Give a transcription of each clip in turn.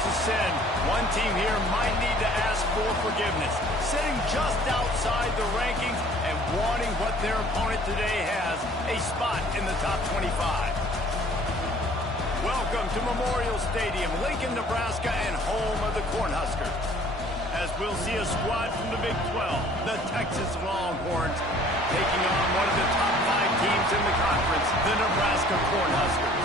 force a send. One team here might need to ask for forgiveness. Sitting just outside the rankings and wanting what their opponent today has, a spot in the top 25. Welcome to Memorial Stadium, Lincoln, Nebraska, and home of the Cornhuskers. As we'll see a squad from the Big 12, the Texas Longhorns, taking on one of the top 5 teams in the conference, the Nebraska Cornhuskers.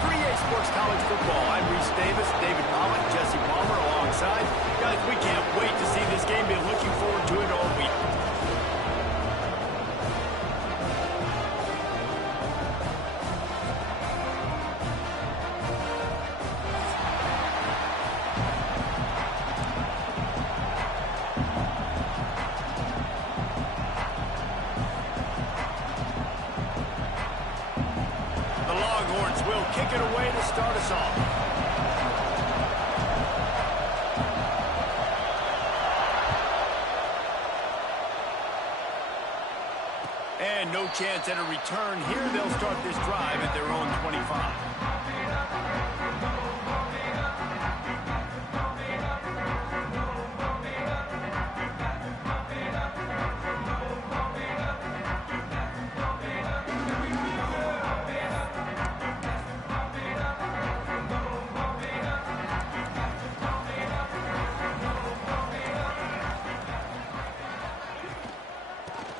3A Sports College Football. I'm Reese Davis, David Pollock, Jesse Palmer alongside. Guys, we can't wait to see this game. Been looking forward to it all week. Will kick it away to start us off. And no chance at a return here. They'll start this drive at their own 25.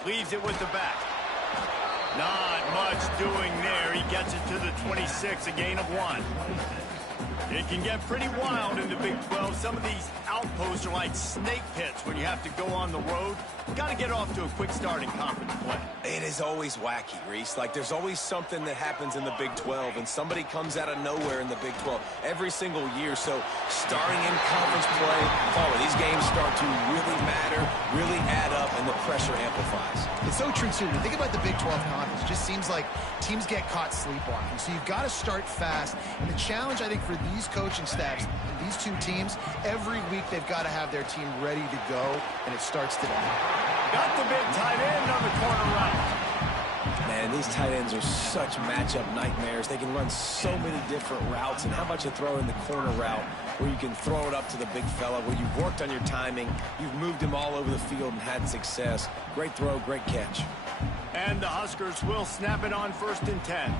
Leaves it with the back. Not much doing there. He gets it to the 26, a gain of 1. It can get pretty wild in the Big 12. Some of these outposts are like snake pits when you have to go on the road. Got to get off to a quick start in conference play. It is always wacky, Reese. Like, there's always something that happens in the Big 12, and somebody comes out of nowhere in the Big 12 every single year. So, starting in conference play, these games start to really matter, really add up, and the pressure amplifies. It's so true, too. When you think about the Big 12 conference, it just seems like teams get caught sleepwalking. So, you've got to start fast. And the challenge, I think, for these coaching staffs, these two teams, every week they've got to have their team ready to go, and it starts today. Got the big tight end on the corner route. Man, these tight ends are such matchup nightmares. They can run so many different routes, and how about you throw in the corner route where you can throw it up to the big fella, where you've worked on your timing, you've moved him all over the field and had success. Great throw, great catch. And the Huskers will snap it on 1st and 10.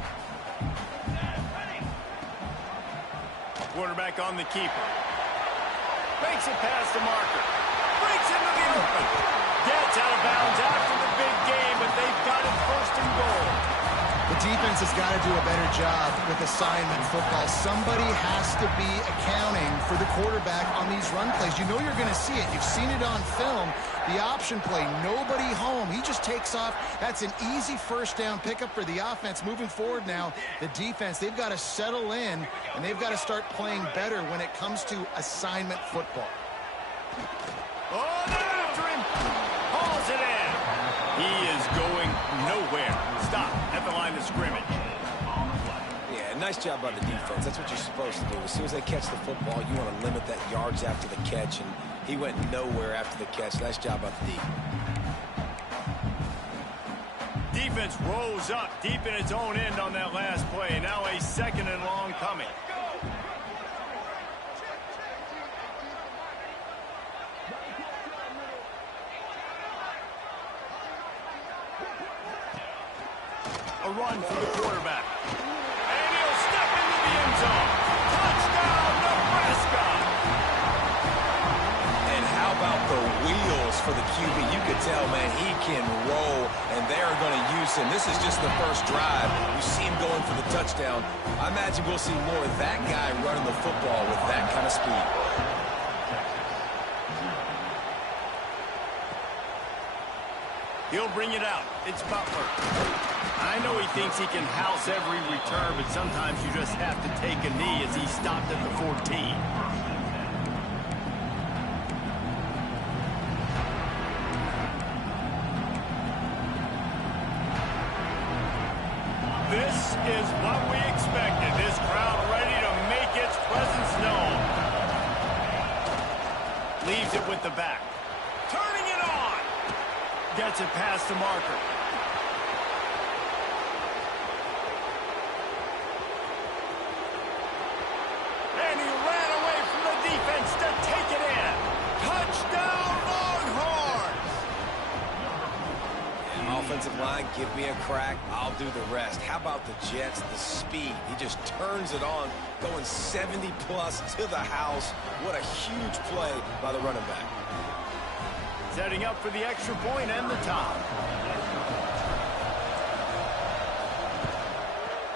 Quarterback on the keeper. Makes it past the marker. Breaks into the open. Gets out of bounds after the big game, but they've got it 1st and goal. The defense has got to do a better job with assignment football. Somebody has to be accounting for the quarterback on these run plays. You know you're going to see it. You've seen it on film. The option play, nobody home. He just takes off. That's an easy 1st down pickup for the offense. Moving forward now, the defense, they've got to settle in, and they've got to start playing better when it comes to assignment football. Oh, they're after him. Hauls it in. He is going nowhere. Stop at the line of scrimmage. Yeah, nice job by the defense. That's what you're supposed to do. As soon as they catch the football, you want to limit that yards after the catch, and he went nowhere after the catch. Nice job by the D. Defense rose up deep in its own end on that last play. Now a 2nd and long coming. A run for the quarterback. And he'll step into the end zone. Touchdown, Nebraska! And how about the wheels for the QB? You could tell, man, he can roll, and they are going to use him. This is just the first drive. You see him going for the touchdown. I imagine we'll see more of that guy running the football with that kind of speed. He'll bring it out. It's Butler. I know he thinks he can house every return, but sometimes you just have to take a knee as he stopped at the 14. This is what we expected. This crowd ready to make its presence known. Leaves it with the back. Turning it on. Gets it past the marker. And he ran away from the offensive line, give me a crack, I'll do the rest. How about the Jets, the speed? He just turns it on, going 70-plus to the house. What a huge play by the running back. Setting up for the extra point and the top.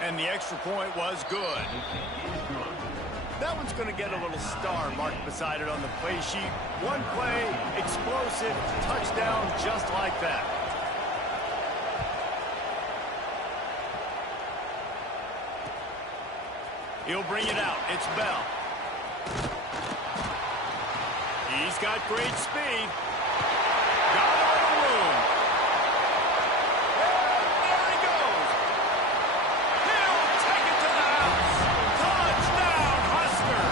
And the extra point was good. That one's going to get a little star marked beside it on the play sheet. One play, explosive, touchdown just like that. He'll bring it out. It's Bell. He's got great speed. Got a little room. There he goes. He'll take it to the house. Touchdown, Husker.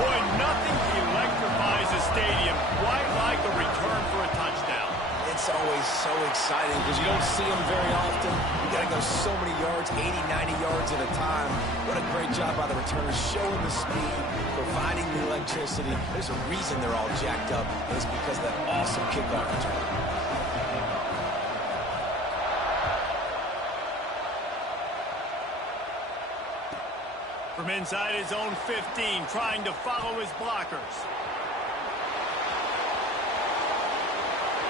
Boy, nothing electrifies a stadium quite like a return for a touchdown. It's always so exciting because you don't see them very often. You got to go so many yards, 80, 90 yards at a time. What a great job by the returners, showing the speed, providing the electricity. There's a reason they're all jacked up, and it's because of that awesome kickoff return. From inside his own 15, trying to follow his blockers.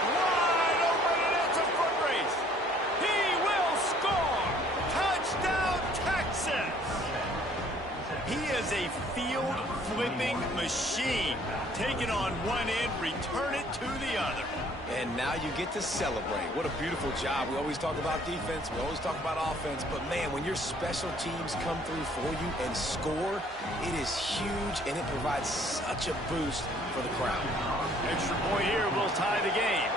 Wide open, and it's a foot race. He will score. Touchdown, Texas. He is a field-flipping machine. Take it on one end, return it to the other. And now you get to celebrate. What a beautiful job. We always talk about defense. We always talk about offense. But, man, when your special teams come through for you and score, it is huge, and it provides such a boost for the crowd. Extra point here will tie the game.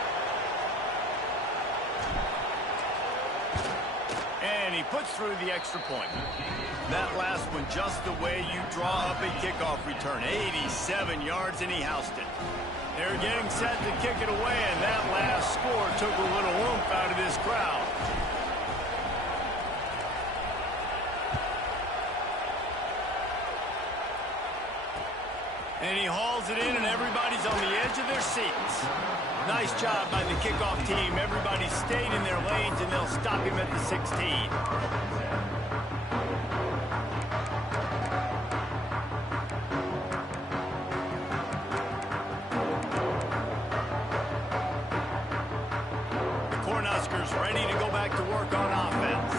And he puts through the extra point. That last one just the way you draw up a kickoff return. 87 yards, and he housed it. They're getting set to kick it away, and that last score took a little oomph out of this crowd. And he hauls it in, and everybody's on the edge of their seats. Nice job by the kickoff team. Everybody stayed in their lanes, and they'll stop him at the 16. Cornhuskers ready to go back to work on offense.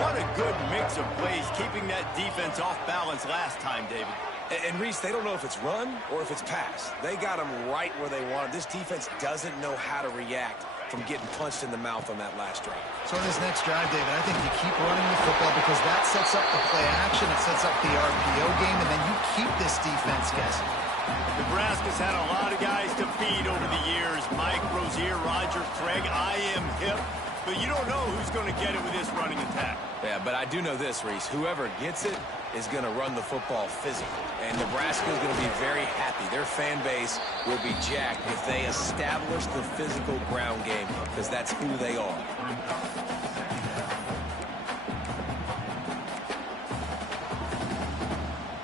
What a good mix of plays, keeping that defense off balance last time, David. And Reese, they don't know if it's run or if it's pass. They got them right where they want them. This defense doesn't know how to react from getting punched in the mouth on that last drive. So in this next drive, David, I think you keep running the football because that sets up the play action, it sets up the RPO game, and then you keep this defense guessing. Nebraska's had a lot of guys to feed over the years. Mike, Rozier, Roger, Craig, I am hip. But you don't know who's going to get it with this running attack. Yeah, but I do know this, Reese. Whoever gets it is going to run the football physical. And Nebraska is going to be very happy. Their fan base will be jacked if they establish the physical ground game, because that's who they are.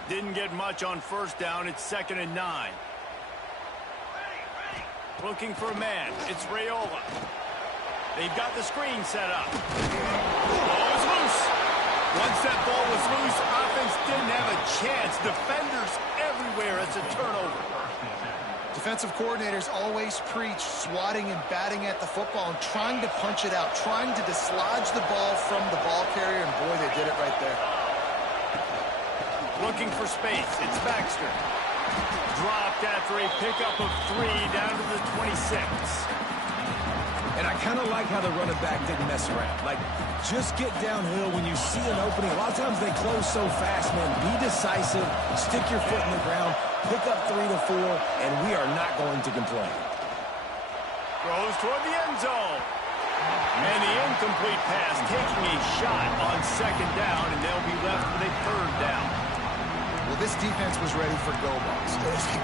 Didn't get much on first down. It's 2nd and 9. Looking for a man. It's Raiola. They've got the screen set up. Ball is loose. Once that ball was loose, offense didn't have a chance. Defenders everywhere. It's a turnover. Defensive coordinators always preach swatting and batting at the football and trying to punch it out, trying to dislodge the ball from the ball carrier, and boy, they did it right there. Looking for space. It's Baxter. Dropped after a pickup of 3 down to the 26. And I kind of like how the running back didn't mess around. Like, just get downhill when you see an opening. A lot of times they close so fast, man. Be decisive, stick your foot in the ground, pick up 3 to 4, and we are not going to complain. Throws toward the end zone. And the incomplete pass taking a shot on 2nd down, and they'll be left with a 3rd down. Well, this defense was ready for go balls.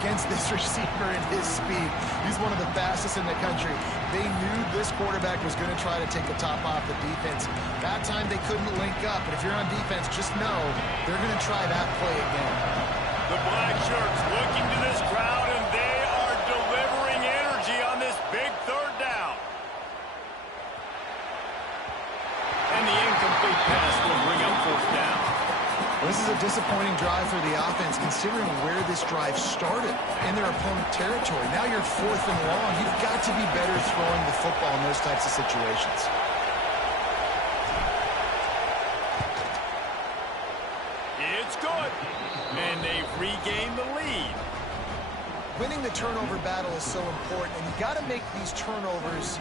Against this receiver and his speed, he's one of the fastest in the country. They knew this quarterback was going to try to take the top off the defense. That time they couldn't link up, but if you're on defense, just know they're going to try that play again. The black shirts looking to this crowd, and they are delivering energy on this big 3rd down. disappointing drive for the offense, considering where this drive started in their opponent territory. Now you're 4th and long. You've got to be better throwing the football in those types of situations. It's good. And they've regained the lead. Winning the turnover battle is so important, and you've got to make these turnovers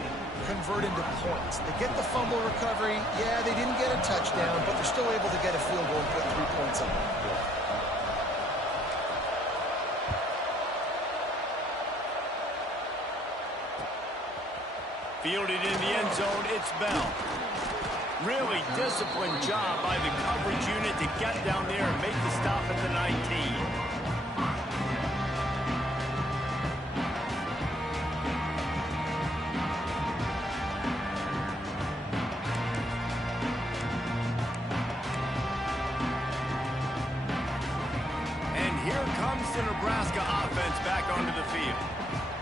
convert into points. They get the fumble recovery. Yeah, they didn't get a touchdown, but they're still able to get a field goal and put 3 points on the board. Fielded in the end zone, it's Bell. Really disciplined job by the coverage unit to get down there and make the stop at the 19. The Nebraska offense back onto the field.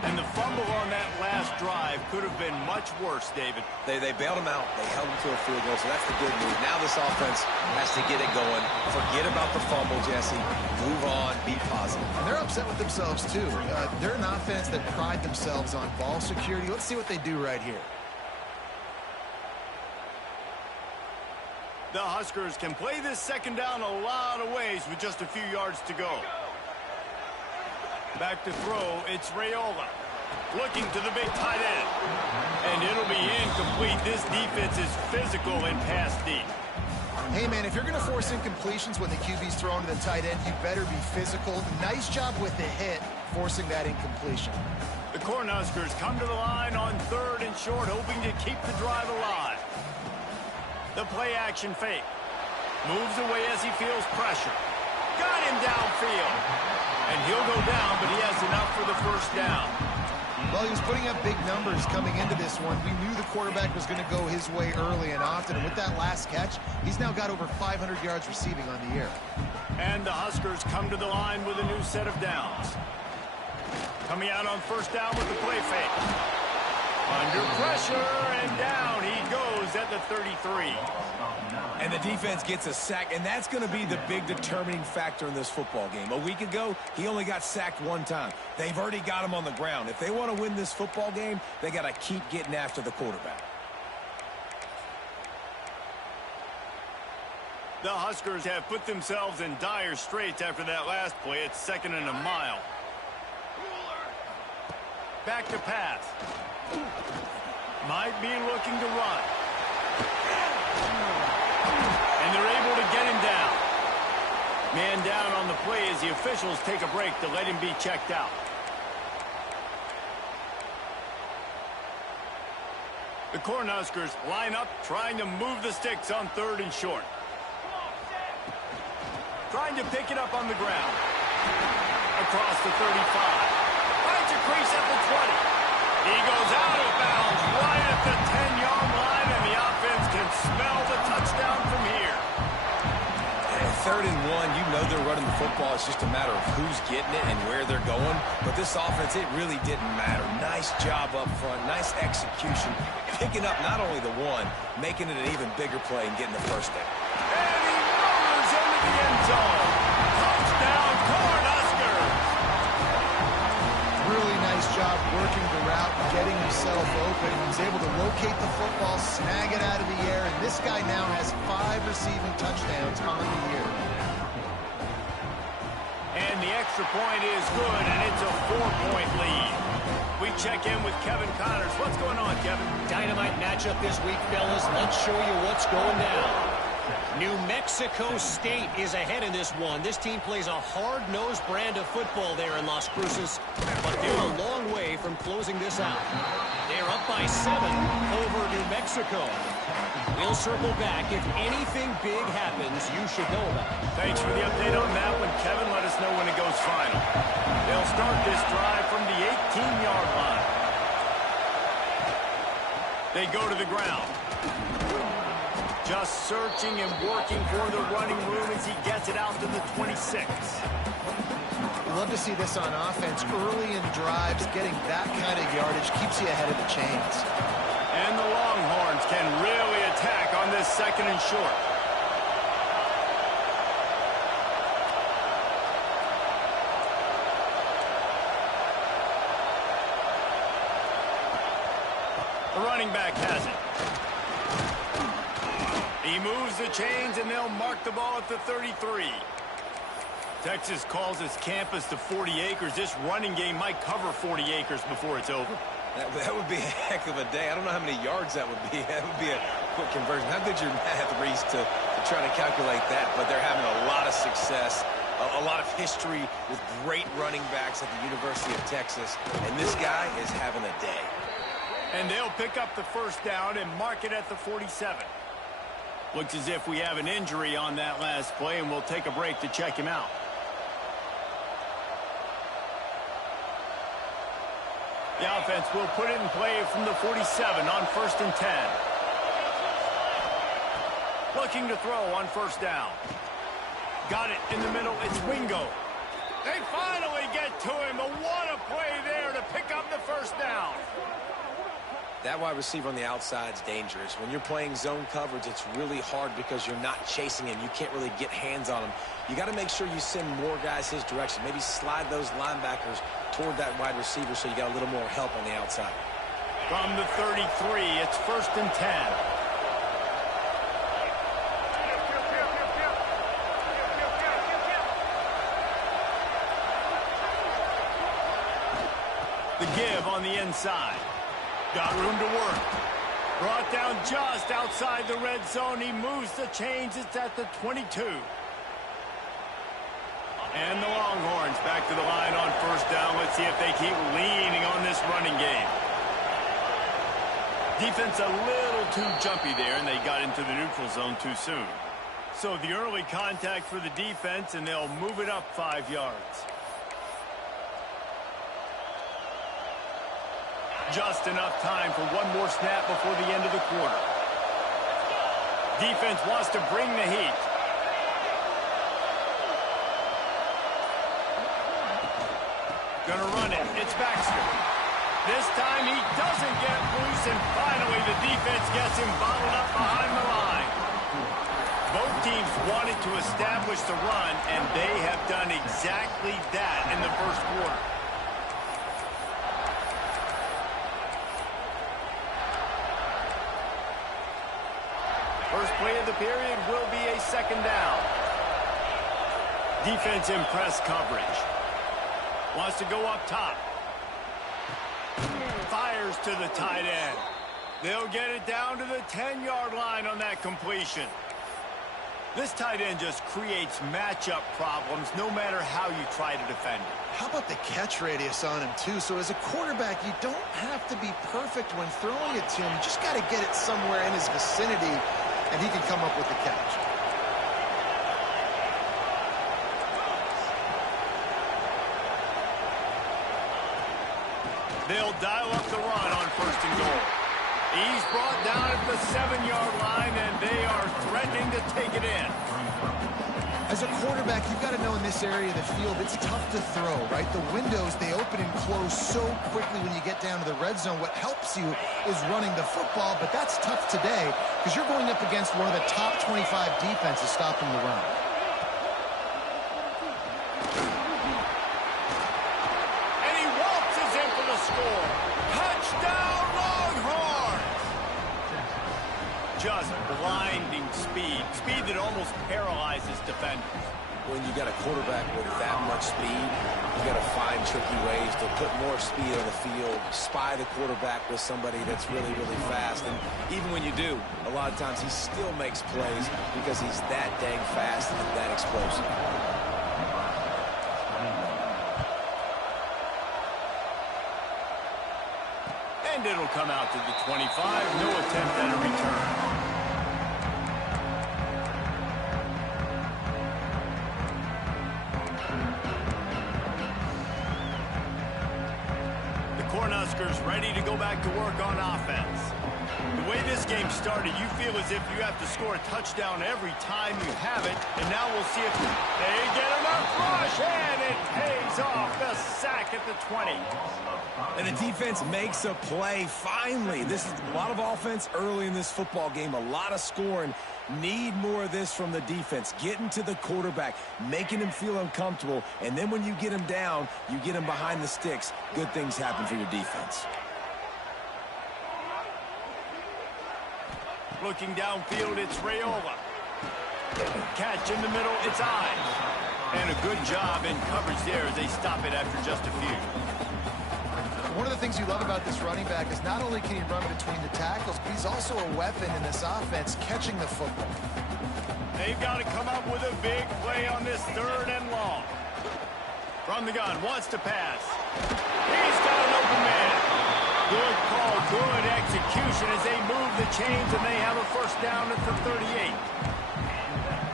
And the fumble on that last drive could have been much worse, David. They bailed him out. They held him to a field goal, so that's the good news. Now this offense has to get it going. Forget about the fumble, Jesse. Move on. Be positive. And they're upset with themselves, too. They're an offense that pride themselves on ball security. Let's see what they do right here. The Huskers can play this second down a lot of ways with just a few yards to go. Back to throw, it's Raiola. Looking to the big tight end. And it'll be incomplete. This defense is physical and pass deep. Hey, man, if you're going to force incompletions when the QB's thrown to the tight end, you better be physical. Nice job with the hit, forcing that incompletion. The Cornhuskers come to the line on 3rd and short, hoping to keep the drive alive. The play-action fake. Moves away as he feels pressure. Got him downfield. And he'll go down, but he has enough for the first down. Well, he was putting up big numbers coming into this one. We knew the quarterback was going to go his way early and often. And with that last catch, he's now got over 500 yards receiving on the year. And the Huskers come to the line with a new set of downs. Coming out on 1st down with the play fake. Under pressure, and down he goes at the 33. And the defense gets a sack, and that's going to be the big determining factor in this football game. A week ago, he only got sacked 1 time. They've already got him on the ground. If they want to win this football game, they got to keep getting after the quarterback. The Huskers have put themselves in dire straits after that last play. It's 2nd and a mile. Back to pass. Might be looking to run. And they're able to get him down. Man down on the play as the officials take a break to let him be checked out. The Cornhuskers line up, trying to move the sticks on 3rd and short. Trying to pick it up on the ground. Across the 35. Finds a crease at the 20. He goes out of bounds right at the 10-yard line, and the offense can smell the touchdown from here. And 3rd and 1, you know they're running the football. It's just a matter of who's getting it and where they're going. But this offense, it really didn't matter. Nice job up front, nice execution. Picking up not only the 1, making it an even bigger play and getting the first down. And he rollers into the end zone. Touchdown, Cornhuskers. Really nice job working the route and getting himself open. He was able to locate the football, snag it out of the air, and this guy now has 5 receiving touchdowns on the year. And the extra point is good, and it's a 4-point lead. We check in with Kevin Connors. What's going on, Kevin? Dynamite matchup this week, fellas. Let's show you what's going down. New Mexico State is ahead in this one. This team plays a hard-nosed brand of football there in Las Cruces, but they're a long way from closing this out. They're up by 7 over New Mexico. We'll circle back. If anything big happens, you should know about it. Thanks for the update on that one, Kevin. Let us know when it goes final. They'll start this drive from the 18-yard line. They go to the ground. Just searching and working for the running room as he gets it out to the 26. Love to see this on offense. Early in drives, getting that kind of yardage keeps you ahead of the chains. And the Longhorns can really attack on this 2nd and short. The running back has it. He moves the chains, and they'll mark the ball at the 33. Texas calls its campus to 40 acres. This running game might cover 40 acres before it's over. That would be a heck of a day. I don't know how many yards that would be. That would be a quick conversion. How good your math, Reese, to try to calculate that, but they're having a lot of success, a lot of history with great running backs at the University of Texas, and this guy is having a day. And they'll pick up the first down and mark it at the 47. Looks as if we have an injury on that last play, and we'll take a break to check him out. The offense will put it in play from the 47 on 1st and 10. Looking to throw on first down. Got it in the middle. It's Wingo. They finally get to him. What a play there to pick up the first down. That wide receiver on the outside is dangerous. When you're playing zone coverage, it's really hard because you're not chasing him. You can't really get hands on him. You got to make sure you send more guys his direction. Maybe slide those linebackers toward that wide receiver so you got a little more help on the outside. From the 33, it's 1st and 10. The give on the inside. Got room to work. Brought down just outside the red zone. He moves the chains. It's at the 22. And the Longhorns back to the line on first down. Let's see if they keep leaning on this running game. Defense a little too jumpy there, and they got into the neutral zone too soon. So the early contact for the defense, and they'll move it up 5 yards. Just enough time for one more snap before the end of the quarter. Defense wants to bring the heat. Gonna run it. It's Baxter. This time he doesn't get loose, and finally the defense gets him bottled up behind the line. Both teams wanted to establish the run, and they have done exactly that in the first quarter. First play of the period will be a second down. Defense in press coverage. Wants to go up top. Fires to the tight end. They'll get it down to the 10-yard line on that completion. This tight end just creates matchup problems no matter how you try to defend it. How about the catch radius on him, too? So as a quarterback, you don't have to be perfect when throwing it to him. You just got to get it somewhere in his vicinity, and he can come up with the catch. They'll dial up the run on first and goal. He's brought down at the 7-yard line, and they are threatening to take it in. As a quarterback, you've got to know in this area of the field, it's tough to throw, right? The windows, they open and close so quickly when you get down to the red zone. What helps you is running the football, but that's tough today because you're going up against one of the top 25 defenses stopping the run. And he waltzes in for the score. Touchdown, Longhorns! Just blinding speed. Speed that almost paralyzes defenders. When you got a quarterback with that much speed, you got to find tricky ways to put more speed on the field, spy the quarterback with somebody that's really, really fast. And even when you do, a lot of times he still makes plays because he's that dang fast and that explosive. And it'll come out to the 25. No attempt at a return. Cornhuskers ready to go back to work on offense. The way this game started, you feel as if you have to score a touchdown every time you have it, and now we'll see if they get enough rush, and it pays off. The sack at the 20. And the defense makes a play, finally. This is a lot of offense early in this football game, a lot of scoring. Need more of this from the defense. Getting to the quarterback, making him feel uncomfortable, and then when you get him down, you get him behind the sticks. Good things happen for your defense. Looking downfield, it's Raiola. Catch in the middle, it's Ives. And a good job in coverage there as they stop it after just a few. One of the things you love about this running back is not only can he run between the tackles, but he's also a weapon in this offense catching the football. They've got to come up with a big play on this 3rd and long. From the gun, wants to pass. He's got an open man. Good call, good execution as they move the chains and they have a first down at the 38.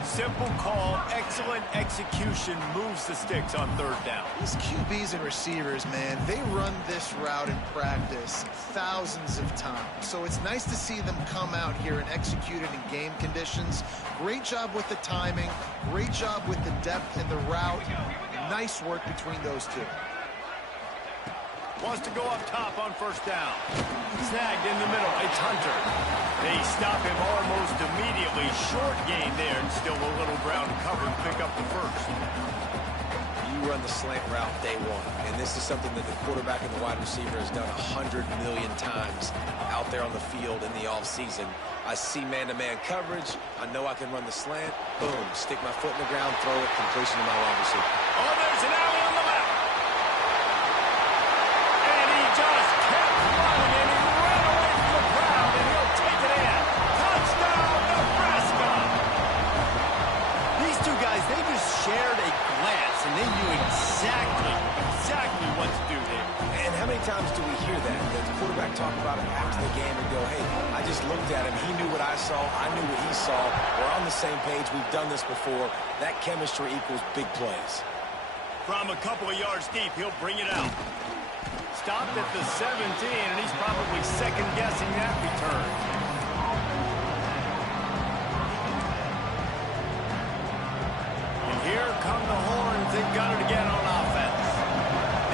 Simple call, excellent execution, moves the sticks on 3rd down. These QBs and receivers, man, they run this route in practice thousands of times. So it's nice to see them come out here and execute it in game conditions. Great job with the timing, great job with the depth in the route. Nice work between those two. Wants to go up top on 1st down. Snagged in the middle. It's Hunter. They stop him almost immediately. Short gain there and still a little ground covered. Pick up the 1st. You run the slant route day one, and this is something that the quarterback and the wide receiver has done 100 million times out there on the field in the offseason. I see man-to-man coverage. I know I can run the slant. Boom. Stick my foot in the ground, throw it, completion to my wide receiver. Oh, there's an alley on the left. Just kept running, and he ran away from the crowd, and he'll take it in. Touchdown, Nebraska! These two guys, they just shared a glance, and they knew exactly what to do there. And how many times do we hear that? The quarterback talk about it after the game and go, hey, I just looked at him. He knew what I saw. I knew what he saw. We're on the same page. We've done this before. That chemistry equals big plays. From a couple of yards deep, he'll bring it out. Stopped at the 17, and he's probably second-guessing that return. And here come the horns. They've got it again on offense.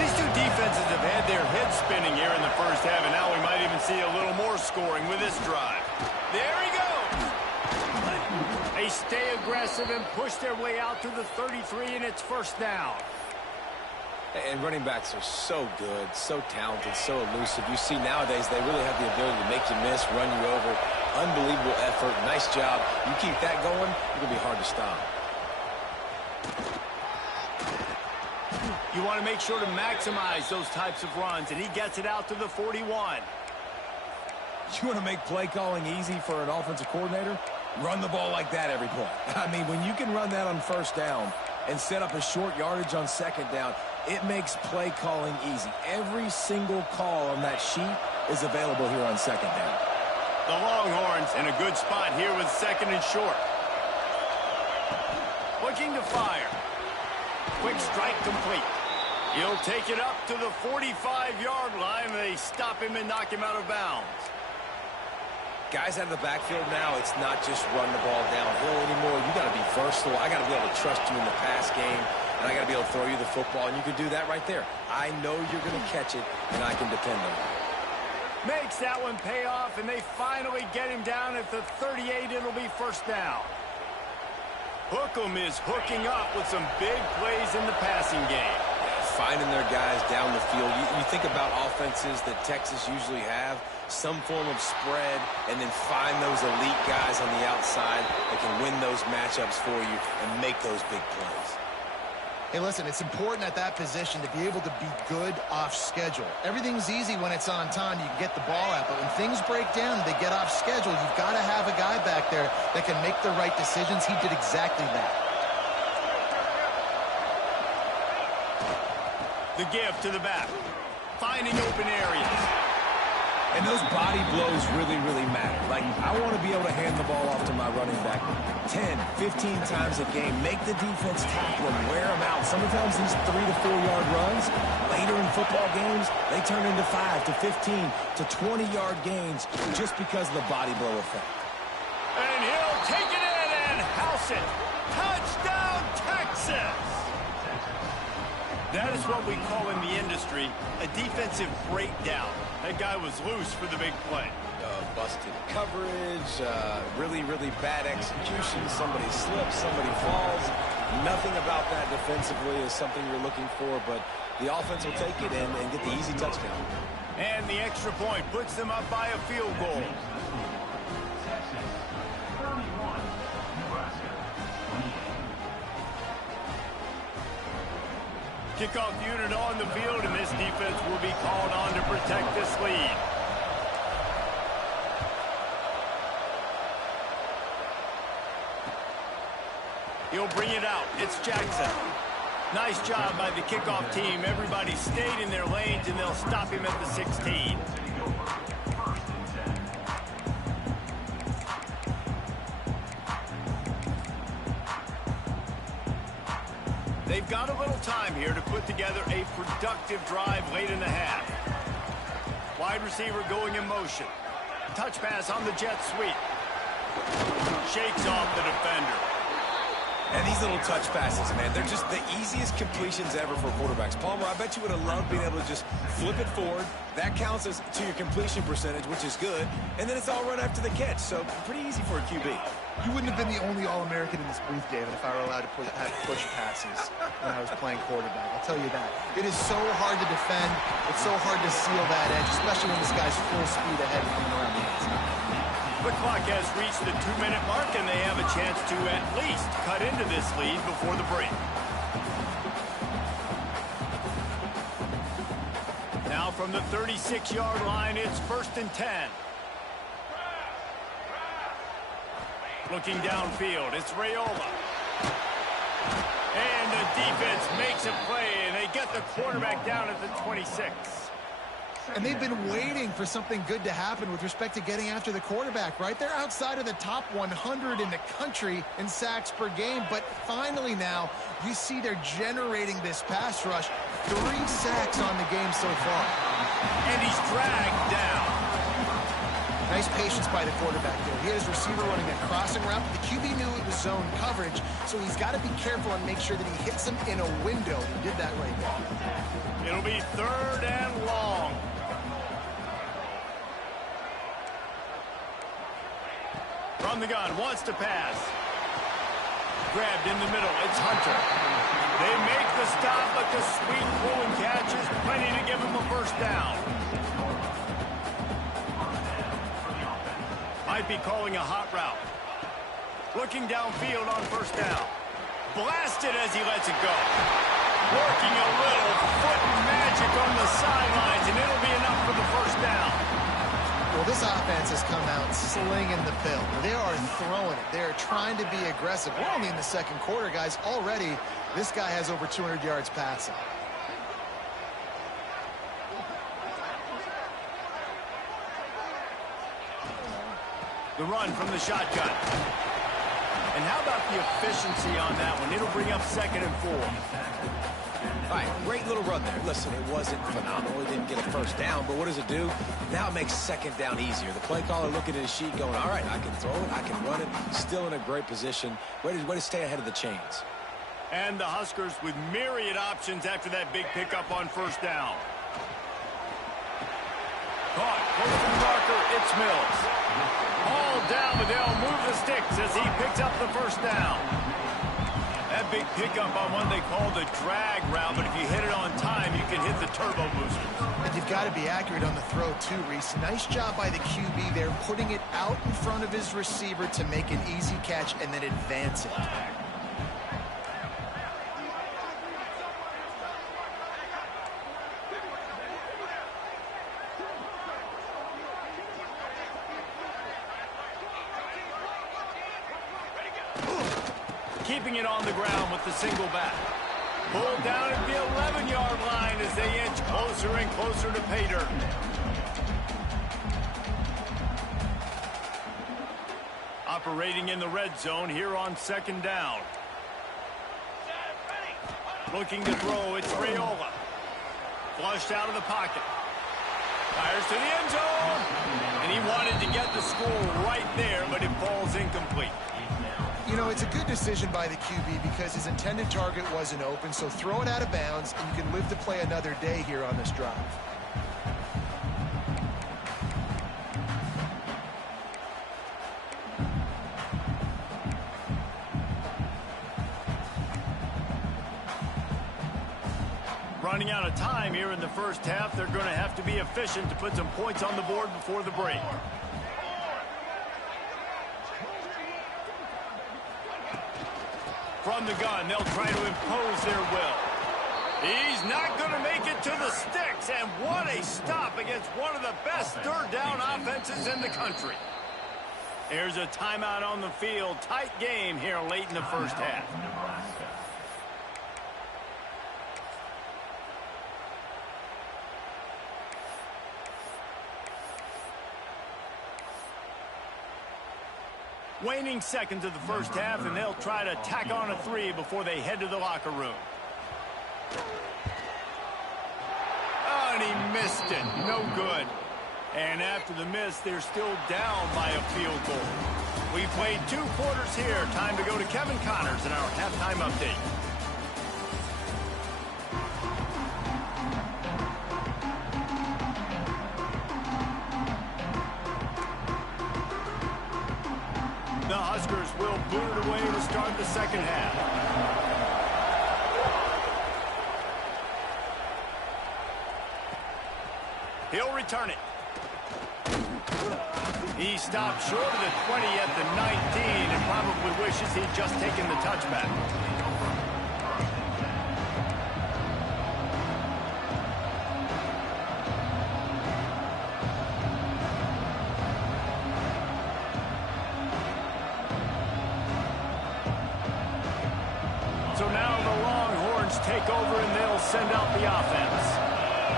These two defenses have had their heads spinning here in the first half, and now we might even see a little more scoring with this drive. There he goes. They stay aggressive and push their way out to the 33, and it's 1st down. And running backs are so good, so talented, so elusive. You see nowadays they really have the ability to make you miss, run you over. Unbelievable effort. Nice job. You keep that going, it'll be hard to stop. You want to make sure to maximize those types of runs, and he gets it out to the 41. You want to make play calling easy for an offensive coordinator? Run the ball like that every play. I mean, when you can run that on 1st down and set up a short yardage on 2nd down, it makes play calling easy. Every single call on that sheet is available here on 2nd down. The Longhorns in a good spot here with 2nd and short. Looking to fire. Quick strike complete. He'll take it up to the 45-yard line. They stop him and knock him out of bounds. Guys out of the backfield now, it's not just run the ball downhill anymore. You got to be versatile. I got to be able to trust you in the pass game, and I got to be able to throw you the football, and you can do that right there. I know you're going to catch it, and I can depend on it. Makes that one pay off, and they finally get him down at the 38. It'll be 1st down. Hookem is hooking up with some big plays in the passing game. Finding their guys down the field. You think about offenses that Texas usually have, some form of spread, and then find those elite guys on the outside that can win those matchups for you and make those big plays. Hey, listen, it's important at that position to be able to be good off schedule. Everything's easy when it's on time. You can get the ball out, but when things break down, they get off schedule. You've got to have a guy back there that can make the right decisions. He did exactly that. The give to the back. Finding open areas. And those body blows really, really matter. Like, I want to be able to hand the ball off to my running back 10, 15 times a game. Make the defense tackle him, wear him out. Sometimes these 3 to 4 yard runs, later in football games, they turn into 5 to 15 to 20 yard gains just because of the body blow effect. And he'll take it in and house it. Touchdown, Texas! That is what we call in the industry a defensive breakdown. That guy was loose for the big play. Busted coverage, really, really bad execution. Somebody slips, somebody falls. Nothing about that defensively is something you're looking for, but the offense will take it and get the easy touchdown. And the extra point puts them up by a field goal. 31, Nebraska, 28. Kickoff unit on the field, and this defense will be called on to protect this lead. He'll bring it out. It's Jackson. Nice job by the kickoff team. Everybody stayed in their lanes, and they'll stop him at the 16. They've got a little time here to put together a productive drive late in the half. Wide receiver going in motion. Touch pass on the jet sweep. Shakes off the defender. And these little touch passes, man, they're just the easiest completions ever for quarterbacks. Palmer, I bet you would have loved being able to just flip it forward. That counts as to your completion percentage, which is good. And then it's all run after the catch, so pretty easy for a QB. You wouldn't have been the only All-American in this booth, David, if I were allowed to have push passes when I was playing quarterback. I'll tell you that. It is so hard to defend. It's so hard to seal that edge, especially when this guy's full speed ahead coming around the outside. The clock has reached the 2-minute mark, and they have a chance to at least cut into this lead before the break. Now from the 36-yard line, it's 1st and 10. Looking downfield, it's Raiola. And the defense makes a play, and they get the quarterback down at the 26. And they've been waiting for something good to happen with respect to getting after the quarterback, right? They're outside of the top 100 in the country in sacks per game, but finally now you see they're generating this pass rush. 3 sacks on the game so far. And he's dragged down. Nice patience by the quarterback there. He had his receiver running a crossing route, but the QB knew it was zone coverage, so he's got to be careful and make sure that he hits him in a window. He did that right there. It'll be 3rd and long. From the gun, wants to pass. Grabbed in the middle, it's Hunter. They make the stop, but the sweet throw and catch is plenty to give him a 1st down. Might be calling a hot route. Looking downfield on 1st down. Blasted as he lets it go. Working a little foot magic on the sidelines, and it'll be enough for the 1st down. Well, this offense has come out slinging the pill. They are throwing it. They're trying to be aggressive. We're only in the 2nd quarter, guys. Already, this guy has over 200 yards passing. The run from the shotgun. And how about the efficiency on that one? It'll bring up 2nd and 4. All right, great little run there. Listen, it wasn't phenomenal. He didn't get a 1st down, but what does it do? Now it makes 2nd down easier. The play caller looking at his sheet going, all right, I can throw it, I can run it. Still in a great position. Way to stay ahead of the chains. And the Huskers with myriad options after that big pickup on 1st down. Caught, close to the marker, it's Mills. Ball down, but they'll move the sticks as he picks up the 1st down. That big pickup on what they call the drag route, but if you hit it on time, you can hit the turbo booster. And you've got to be accurate on the throw, too, Reese. Nice job by the QB there, putting it out in front of his receiver to make an easy catch and then advance it. Keeping it on the ground with the single back. Pulled down at the 11-yard line as they inch closer and closer to pay dirt. Operating in the red zone here on 2nd down. Looking to throw, it's Raiola. Flushed out of the pocket. Fires to the end zone. And he wanted to get the score right there, but it falls incomplete. You know, it's a good decision by the QB because his intended target wasn't open, so throw it out of bounds, and you can live to play another day here on this drive. Running out of time here in the 1st half, they're going to have to be efficient to put some points on the board before the break. From the gun, they'll try to impose their will. He's not going to make it to the sticks, and what a stop against one of the best third down offenses in the country. Here's a timeout on the field. Tight game here late in the first half. Nebraska. Waning seconds of the first half, and they'll try to tack on a 3 before they head to the locker room. Oh, and he missed it. No good. And after the miss, they're still down by a field goal. We played 2 quarters here. Time to go to Kevin Connors in our halftime update. The Huskers will boot it away to start the second half. He'll return it. He stopped short of the 20 at the 19 and probably wishes he'd just taken the touchback. So now the Longhorns take over and they'll send out the offense.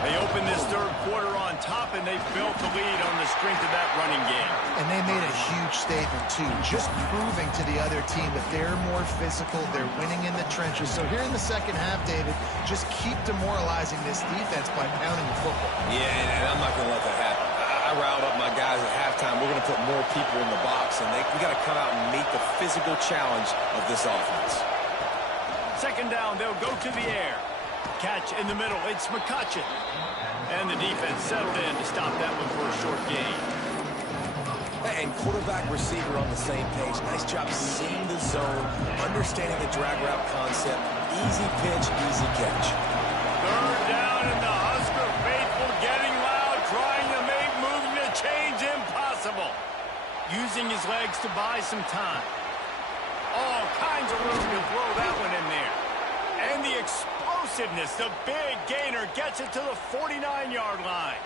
They open this third quarter on top, and they've built the lead on the strength of that running game. And they made a huge statement, too, just proving to the other team that they're more physical, they're winning in the trenches. So here in the second half, David, just keep demoralizing this defense by pounding the football. Yeah, and I'm not going to let that happen. I riled up my guys at halftime. We're going to put more people in the box, and we got to come out and meet the physical challenge of this offense. Second down, they'll go to the air. Catch in the middle, it's McCutcheon. And the defense settled in to stop that one for a short gain. And quarterback receiver on the same page. Nice job seeing the zone, understanding the drag route concept. Easy pitch, easy catch. Third down, and the Husker faithful getting loud, trying to make moving the chains impossible. Using his legs to buy some time. All kinds of room to throw that one in there. And the explosiveness, the big gainer gets it to the 49-yard line.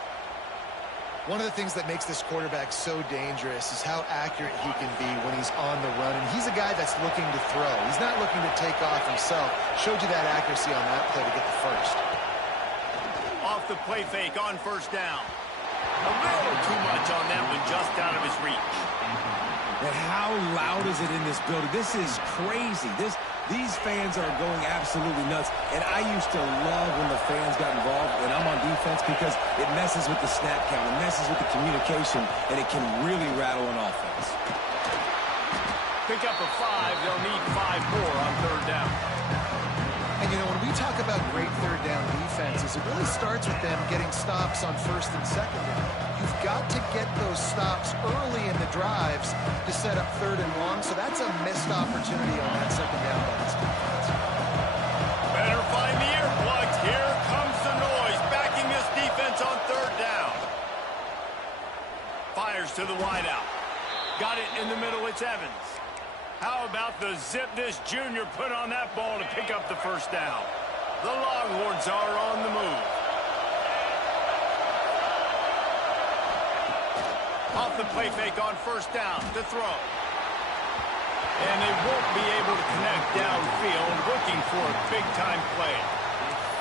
One of the things that makes this quarterback so dangerous is how accurate he can be when he's on the run. And he's a guy that's looking to throw. He's not looking to take off himself. Showed you that accuracy on that play to get the first. Off the play fake on first down. A little too much on that one, just out of his reach. And how loud is it in this building? This is crazy. These fans are going absolutely nuts. And I used to love when the fans got involved when I'm on defense because it messes with the snap count, it messes with the communication, and it can really rattle an offense. Pick up a 5, they'll need 5 more on third down. And, you know, when we talk about great third down defenses, it really starts with them getting stops on first and second down. You've got to get those stops early in the drives to set up third and long, so that's a missed opportunity on that second down by this defense. Better find the earplugs. Here comes the noise, backing this defense on third down. Fires to the wideout. Got it in the middle, it's Evans. How about the zip this junior put on that ball to pick up the first down? The Longhorns are on the move. Off the play fake on first down to throw. And they won't be able to connect downfield, looking for a big-time play.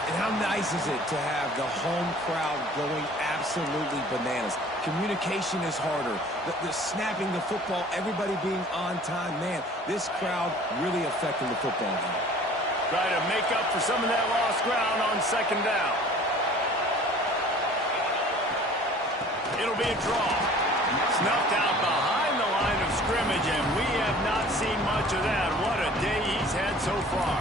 And how nice is it to have the home crowd going absolutely bananas? Communication is harder. The snapping the football, everybody being on time. Man, this crowd really affecting the football game. Try to make up for some of that lost ground on second down. It'll be a draw. Snuffed out behind the line of scrimmage, and we have not seen much of that. What a day he's had so far.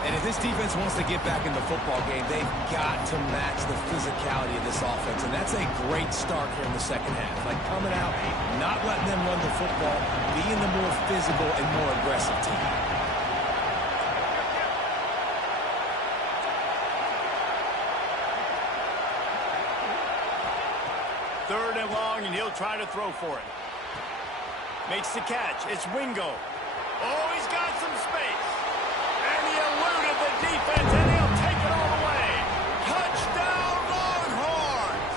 And if this defense wants to get back in the football game, they've got to match the physicality of this offense. And that's a great start here in the second half. Like coming out, not letting them run the football, being the more physical and more aggressive team. Third and long, and he'll try to throw for it. Makes the catch. It's Wingo. Oh, he's got some space. And he eluded the defense, and he'll take it all the way. Touchdown, Longhorns!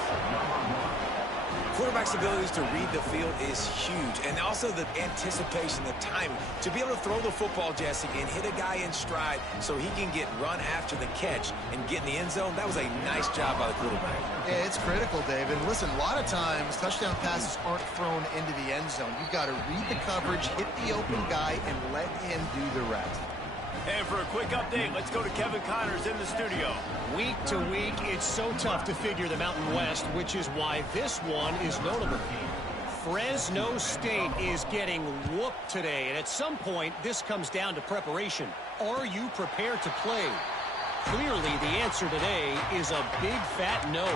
Quarterback's abilities to read the field is huge, and also the anticipation, the timing. To be able to throw the football, Jesse, and hit a guy in stride so he can get run after the catch and get in the end zone, that was a nice job by the quarterback. Yeah, it's critical, David. Listen, a lot of times touchdown passes aren't thrown into the end zone. You've got to read the coverage, hit the open guy, and let him do the rest. And for a quick update, let's go to Kevin Connors in the studio. Week to week, it's so tough to figure the Mountain West, which is why this one is notable. Fresno State is getting whooped today, and at some point, this comes down to preparation. Are you prepared to play? Clearly, the answer today is a big fat no.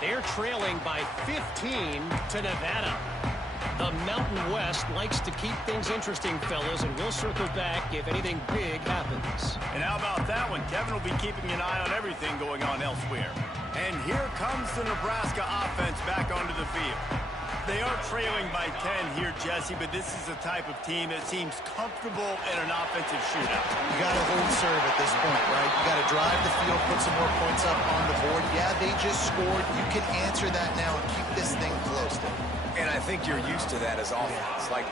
They're trailing by 15 to Nevada. The Mountain West likes to keep things interesting, fellas, and we'll circle back if anything big happens. And how about that one? Kevin will be keeping an eye on everything going on elsewhere. And here comes the Nebraska offense back onto the field. They are trailing by 10 here, Jesse, but this is the type of team that seems comfortable in an offensive shootout. You got to hold serve at this point, right? You got to drive the field, put some more points up on the board. Yeah, they just scored. You can answer that now and keep this thing close to it. And I think you're used to that as offense. Like,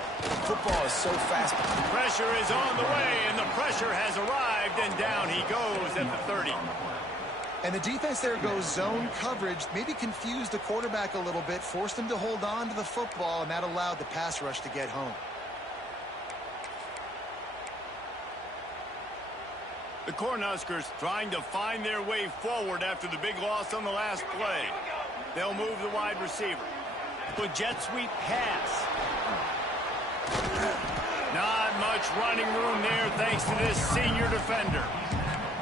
football is so fast. Pressure is on the way, and the pressure has arrived, and down he goes at the 30. And the defense there goes zone coverage, maybe confused the quarterback a little bit, forced him to hold on to the football, and that allowed the pass rush to get home. The Cornhuskers trying to find their way forward after the big loss on the last play. They'll move the wide receiver. With jet sweep pass. Not much running room there thanks to this senior defender.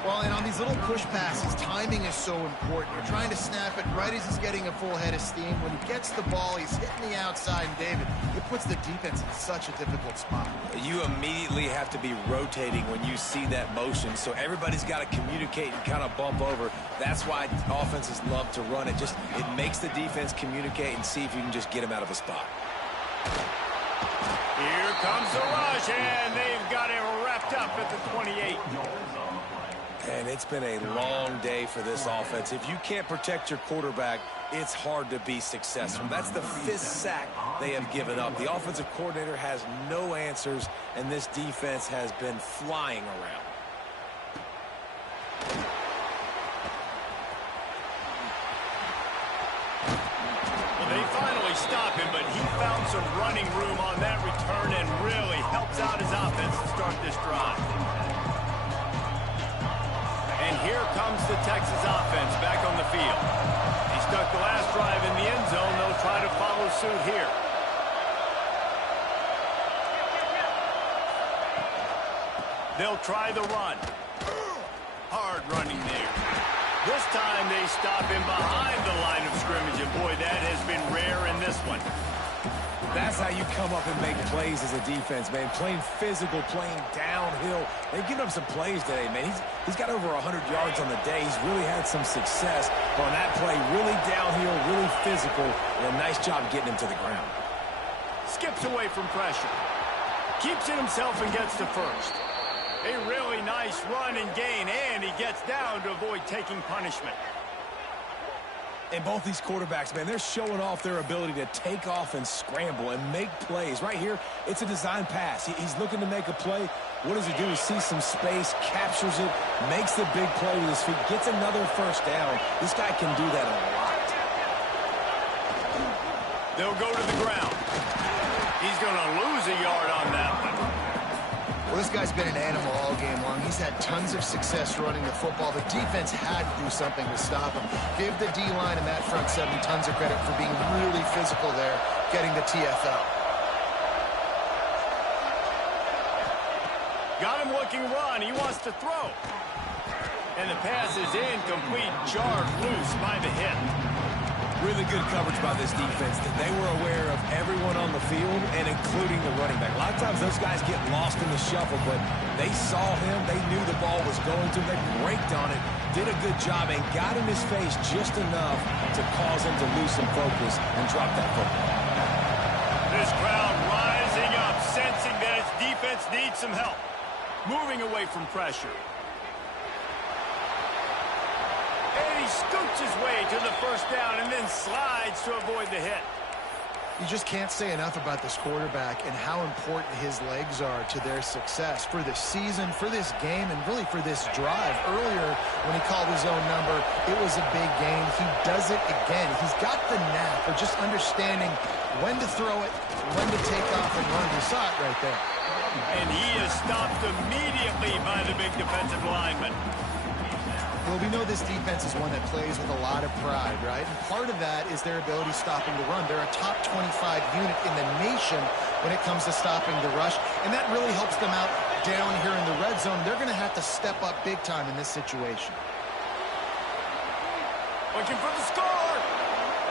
Well, and on these little push passes, timing is so important. You're trying to snap it right as he's getting a full head of steam. When he gets the ball, he's hitting the outside, and David, it puts the defense in such a difficult spot. You immediately have to be rotating when you see that motion, so everybody's got to communicate and kind of bump over. That's why offenses love to run it. It makes the defense communicate and see if you can just get him out of a spot. Here comes the rush, and they've got it wrapped up at the 28. And it's been a long day for this offense. If you can't protect your quarterback, it's hard to be successful. That's the 5th sack they have given up. The offensive coordinator has no answers, and this defense has been flying around. Well, they finally stop him, but he found some running room on that return and really helps out his offense to start this drive. And here comes the Texas offense back on the field. He stuck the last drive in the end zone. They'll try to follow suit here. They'll try the run. Hard running there. This time they stop him behind the line of scrimmage, and boy, that has been rare in this one. That's how you come up and make plays as a defense, man. Playing physical, playing downhill. They've given up some plays today, man. He's got over 100 yards on the day. He's really had some success on that play. Really downhill, really physical, and a nice job getting him to the ground. Skips away from pressure. Keeps it himself and gets to first. A really nice run and gain, and he gets down to avoid taking punishment. And both these quarterbacks, man, they're showing off their ability to take off and scramble and make plays. Right here, it's a design pass. He's looking to make a play. What does he do? He sees some space, captures it, makes the big play with his feet, gets another first down. This guy can do that a lot. They'll go to the ground. He's going to lose a yard on that one. Well, this guy's been an animal all game long. He's had tons of success running the football. The defense had to do something to stop him. Give the D-line and that front seven tons of credit for being really physical there, getting the TFL. Got him looking run. He wants to throw. And the pass is incomplete, jarred loose by the hit. Really good coverage by this defense. They were aware of everyone on the field and including the running back. A lot of times those guys get lost in the shuffle, but they saw him. They knew the ball was going to. They braked on it, did a good job, and got in his face just enough to cause him to lose some focus and drop that football. This crowd rising up, sensing that its defense defense needs some help. Moving away from pressure. And he scoots his way to the first down and then slides to avoid the hit. You just can't say enough about this quarterback and how important his legs are to their success for this season, for this game, and really for this drive. Earlier, when he called his own number, it was a big game. He does it again. He's got the knack of just understanding when to throw it, when to take off and run. You saw it right there. And he is stopped immediately by the big defensive lineman. Well, we know this defense is one that plays with a lot of pride, right? And part of that is their ability stopping the run. They're a top 25 unit in the nation when it comes to stopping the rush, and that really helps them out down here in the red zone. They're going to have to step up big time in this situation. Looking for the score.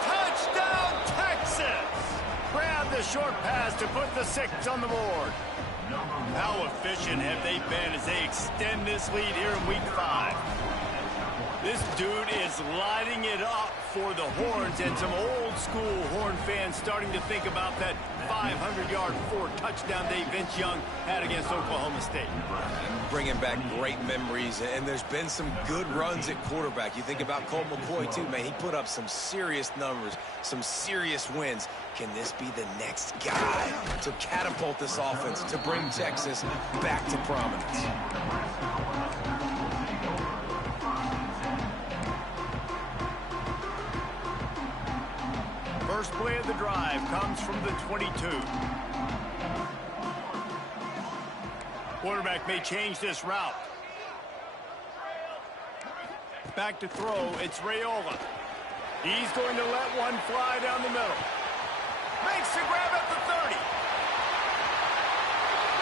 Touchdown, Texas! Grab the short pass to put the 6 on the board. How efficient have they been as they extend this lead here in week 5? This dude is lighting it up for the Horns, and some old-school Horn fans starting to think about that 500-yard 4-touchdown day Vince Young had against Oklahoma State. Bringing back great memories, and there's been some good runs at quarterback. You think about Colt McCoy, too, man. He put up some serious numbers, some serious wins. Can this be the next guy to catapult this offense, to bring Texas back to prominence? First play of the drive comes from the 22. Quarterback may change this route. Back to throw, it's Raiola. He's going to let one fly down the middle. Makes the grab at the 30.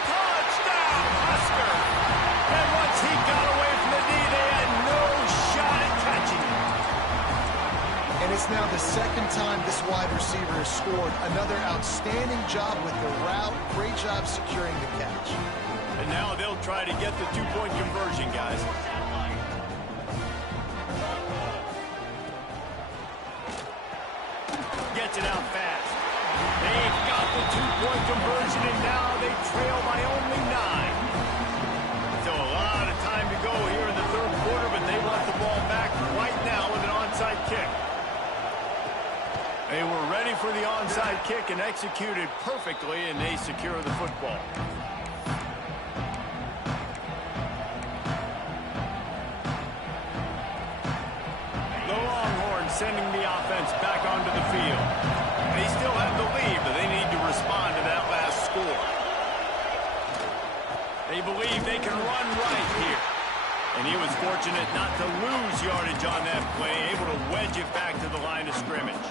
Touchdown, Husker! And once he got away from the D, they had no shot at catching him. And it's now the second time this wide receiver has scored. Another outstanding job with the route. Great job securing the catch. And now they'll try to get the 2-point conversion, guys. Gets it out fast. They've got the 2-point conversion, and now they trail by only 9. So a lot of time to go here in the third quarter, but they want the ball back right now with an onside kick. They were ready for the onside kick and executed perfectly, and they secure the football. The Longhorns sending the offense back onto the field. They still have the lead, but they need to respond to that last score. They believe they can run right here. And he was fortunate not to lose yardage on that play, able to wedge it back to the line of scrimmage.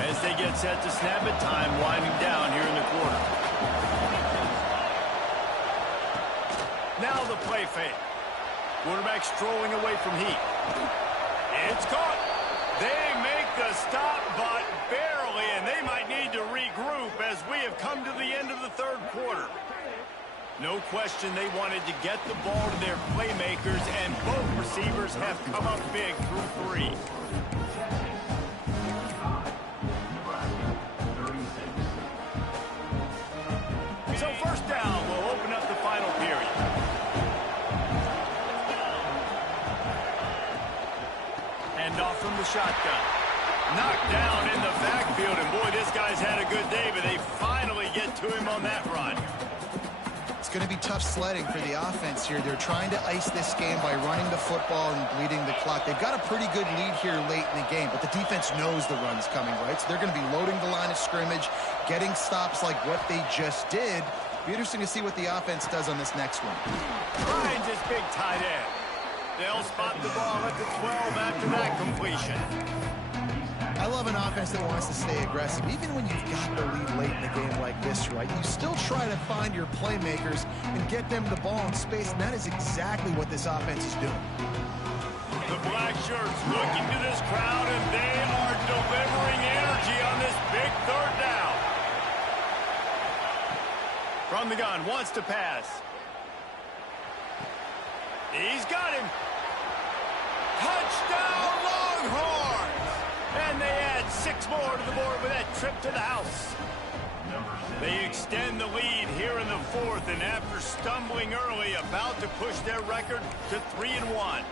As they get set to snap it, time winding down here in the quarter. Now the play fake. Quarterback strolling away from heat. It's caught. They make the stop, but barely, and they might need to regroup as we have come to the end of the third quarter. No question they wanted to get the ball to their playmakers, and both receivers have come up big through 3. So first down will open up the final period. Handoff from the shotgun. Knocked down in the backfield, and boy, this guy's had a good day, but they finally get to him on that run. It's going to be tough sledding for the offense here. They're trying to ice this game by running the football and bleeding the clock. They've got a pretty good lead here late in the game, but the defense knows the run's coming, right? So they're going to be loading the line of scrimmage, getting stops like what they just did. Be interesting to see what the offense does on this next one. Finds his big tight end. They'll spot the ball at the 12 after that completion. I love an offense that wants to stay aggressive. Even when you've got the lead late in the game like this, right, you still try to find your playmakers and get them the ball in space, and that is exactly what this offense is doing. The black shirts looking to this crowd, and they are delivering energy on this big third down. From the gun, wants to pass. He's got him. Touchdown, Longhorns! And they add 6 more to the board with that trip to the house. They extend the lead here in the fourth, and after stumbling early, about to push their record to 3-1.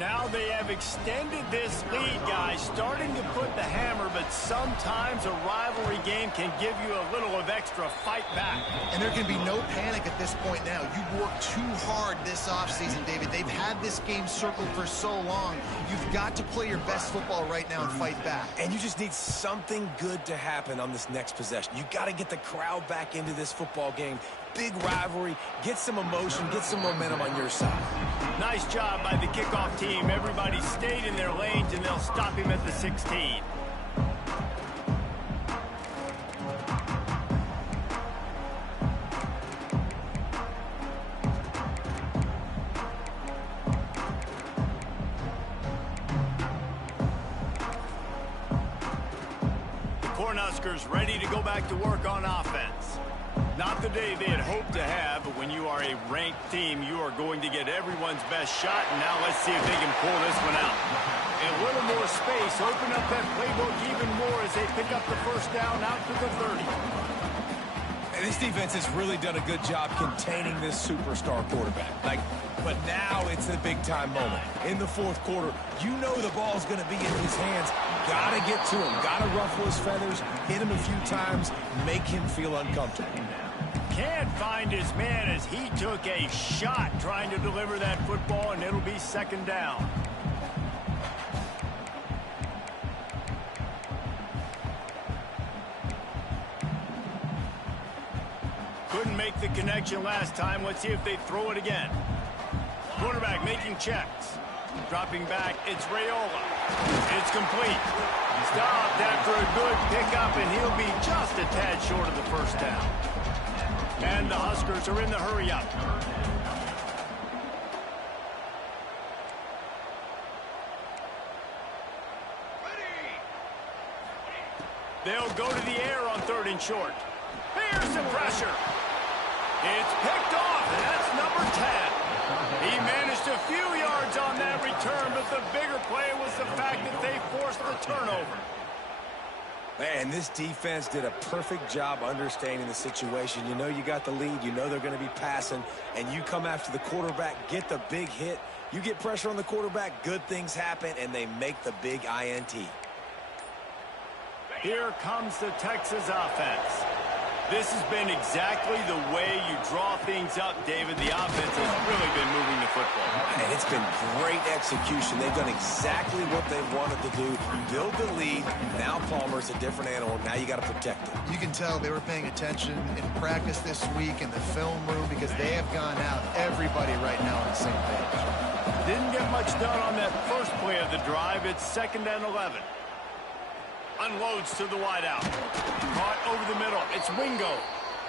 Now they have extended this lead, guys, starting to put the hammer, but sometimes a rivalry game can give you a little of extra fight back. And there can be no panic at this point now. You worked too hard this offseason, David. They've had this game circled for so long. You've got to play your best football right now and fight back. And you just need something good to happen on this next possession. You got to get the crowd back into this football game. Big rivalry, get some emotion, get some momentum on your side. Nice job by the kickoff team. Everybody stayed in their lanes, and they'll stop him at the 16. The Cornhuskers ready to go back to work on offense. Not the day they had hoped to have, but when you are a ranked team, you are going to get everyone's best shot. And now let's see if they can pull this one out. A little more space, open up that playbook even more as they pick up the first down out to the 30. And this defense has really done a good job containing this superstar quarterback. But now it's the big-time moment. In the fourth quarter, you know the ball's going to be in his hands. Got to get to him. Got to ruffle his feathers, hit him a few times, make him feel uncomfortable. Can't find his man as he took a shot trying to deliver that football, and it'll be second down. Couldn't make the connection last time. Let's see if they throw it again. Quarterback making checks. Dropping back, it's Raiola. It's complete. Stopped after a good pickup, and he'll be just a tad short of the first down. And the Huskers are in the hurry-up. They'll go to the air on 3rd and short. Here's some pressure. It's picked off, and that's number 10. He managed a few yards on that return, but the bigger play was the fact that they forced the turnover. Man, this defense did a perfect job understanding the situation. You know you got the lead. You know they're going to be passing. And you come after the quarterback, get the big hit. You get pressure on the quarterback, good things happen, and they make the big INT. Here comes the Texas offense. This has been exactly the way you draw things up, David. The offense has really been moving the football. And it's been great execution. They've done exactly what they wanted to do. Build the lead. Now Palmer's a different animal. Now you got to protect it. You can tell they were paying attention in practice this week in the film room because they have gone out, everybody right now on the same page. Didn't get much done on that first play of the drive. It's 2nd and 11. Unloads to the wideout. Caught over the middle. It's Wingo.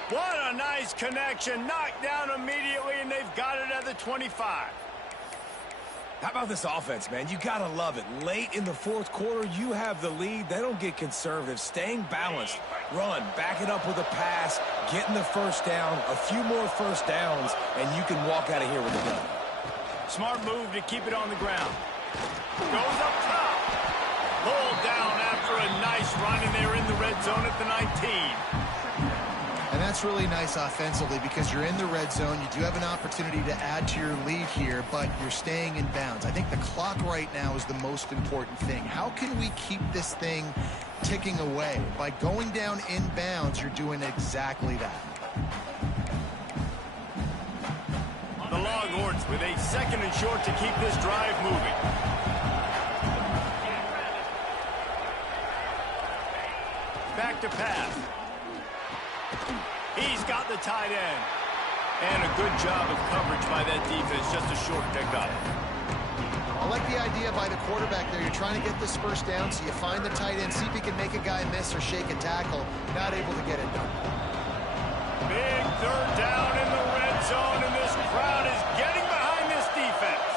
What a nice connection. Knocked down immediately, and they've got it at the 25. How about this offense, man? You got to love it. Late in the fourth quarter, you have the lead. They don't get conservative. Staying balanced. Run. Back it up with a pass. Getting the first down. A few more first downs, and you can walk out of here with a win. Smart move to keep it on the ground. Goes up top. Pulled down after a nice run, and they're in the red zone at the 19. And that's really nice offensively because you're in the red zone. You do have an opportunity to add to your lead here, but you're staying in bounds. I think the clock right now is the most important thing. How can we keep this thing ticking away? By going down in bounds, you're doing exactly that. The Longhorns with a 2nd and short to keep this drive moving. Back to pass. He's got the tight end. And a good job of coverage by that defense. Just a short pickup. I like the idea by the quarterback there. You're trying to get this first down, so you find the tight end, see if he can make a guy miss or shake a tackle. Not able to get it done. Big 3rd down in the red zone, and this crowd is getting behind this defense.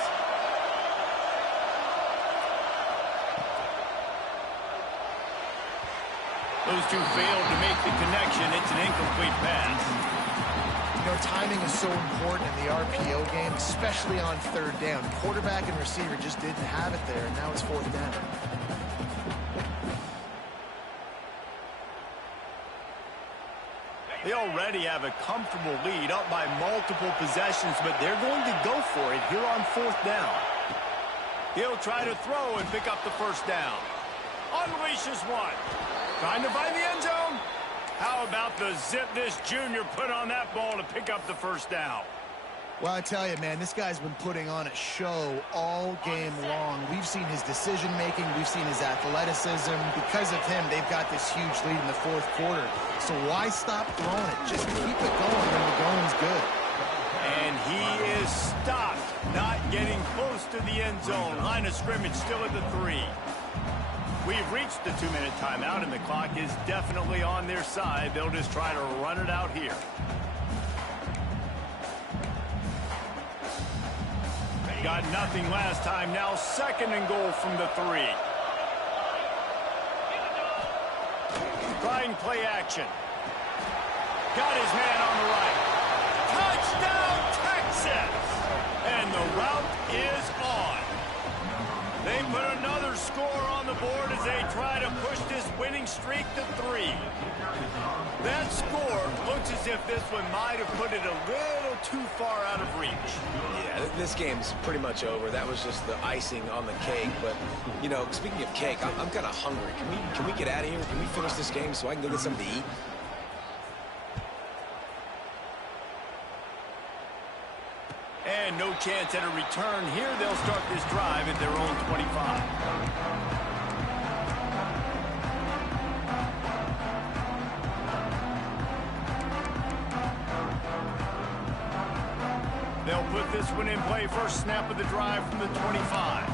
Those two failed to make the connection. It's an incomplete pass. You know, timing is so important in the RPO game, especially on 3rd down. The quarterback and receiver just didn't have it there, and now it's 4th down. They already have a comfortable lead up by multiple possessions, but they're going to go for it here on 4th down. He'll try to throw and pick up the first down. Unleashes one. Trying to find the end zone. How about the zip this junior put on that ball to pick up the first down? Well, I tell you, man, this guy's been putting on a show all game long. We've seen his decision-making. We've seen his athleticism. Because of him, they've got this huge lead in the 4th quarter. So why stop throwing it? Just keep it going when the going's good. And he is stopped, not getting close to the end zone. Line of scrimmage still at the 3. We've reached the 2-minute timeout, and the clock is definitely on their side. They'll just try to run it out here. Got nothing last time. Now 2nd and goal from the 3. Trying play action. Got his man on the right. Touchdown, Texas! And the route is on. They put another score on the board as they try to push this winning streak to 3. That score looks as if this one might have put it a little too far out of reach. Yeah, this game's pretty much over. That was just the icing on the cake. But, you know, speaking of cake, I'm kind of hungry. Can we get out of here? Can we finish this game so I can go get something to eat? And no chance at a return here. They'll start this drive at their own 25. They'll put this one in play. First snap of the drive from the 25.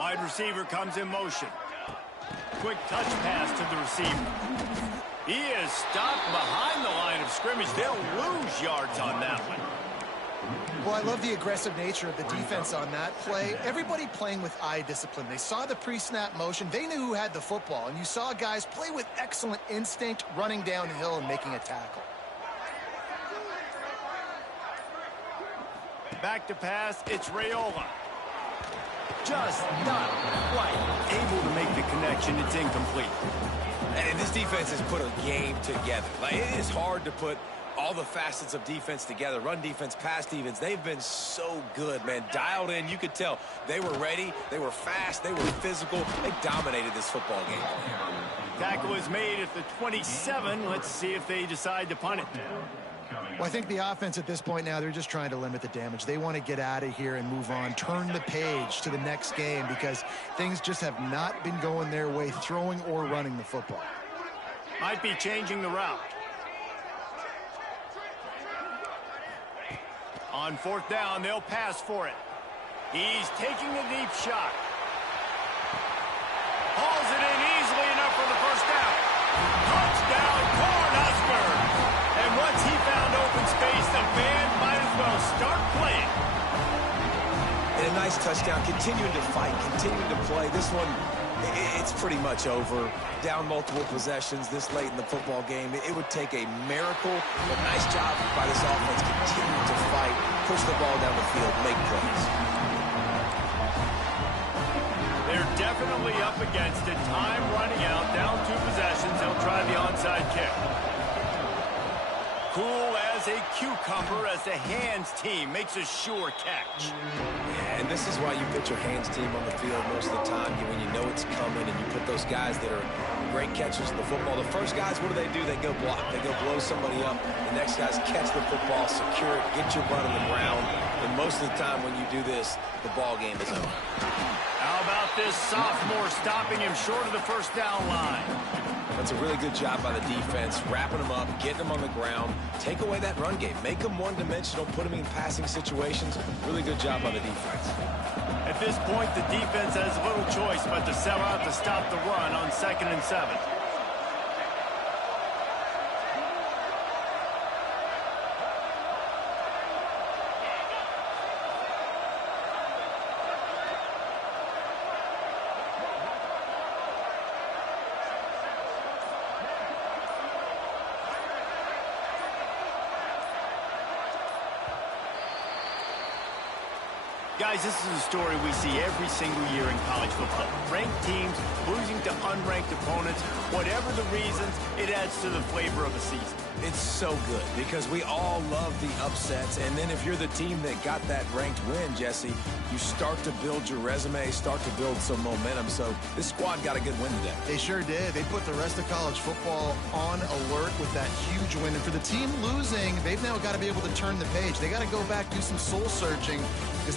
Wide receiver comes in motion. Quick touch pass to the receiver. He is stopped behind the line of scrimmage. They'll lose yards on that one. Well, I love the aggressive nature of the defense on that play. Everybody playing with eye discipline. They saw the pre-snap motion. They knew who had the football. And you saw guys play with excellent instinct, running downhill and making a tackle. Back to pass, it's Raiola. Just not quite able to make the connection. It's incomplete. And this defense has put a game together. Like, it is hard to put all the facets of defense together. Run defense, pass defense. They've been so good, man. Dialed in. You could tell they were ready. They were fast. They were physical. They dominated this football game. Tackle is made at the 27. Let's see if they decide to punt it. Well, I think the offense at this point now, they're just trying to limit the damage. They want to get out of here and move on, turn the page to the next game because things just have not been going their way, throwing or running the football. Might be changing the route. On 4th down, they'll pass for it. He's taking a deep shot. Hauls it in easily enough for the first down. Touchdown, Cornhuskers! And once he found open space, the band might as well start playing. And a nice touchdown, continuing to fight, continuing to play. This one, it's pretty much over. Down multiple possessions this late in the football game. It would take a miracle, but nice job by this offense. Continue to fight, push the ball down the field, make plays. They're definitely up against it. Time running out, down 2 possessions. They'll try the onside kick. Cool as a cucumber as the hands team makes a sure catch. Yeah, and this is why you put your hands team on the field most of the time when you know it's coming, and you put those guys that are great catchers of the football. The first guys, what do? They go block. They go blow somebody up. The next guys catch the football, secure it, get your butt on the ground. And most of the time when you do this, the ball game is over. How about this sophomore stopping him short of the first down line? That's a really good job by the defense, wrapping them up, getting them on the ground, take away that run game, make them one-dimensional, put them in passing situations. Really good job by the defense. At this point, the defense has little choice but to sell out to stop the run on 2nd and 7. Guys, this is a story we see every single year in college football. Ranked teams losing to unranked opponents. Whatever the reasons, it adds to the flavor of the season. It's so good because we all love the upsets. And then if you're the team that got that ranked win, Jesse, you start to build your resume, start to build some momentum. So this squad got a good win today. They sure did. They put the rest of college football on alert with that huge win. And for the team losing, they've now got to be able to turn the page. They got to go back, do some soul searching, because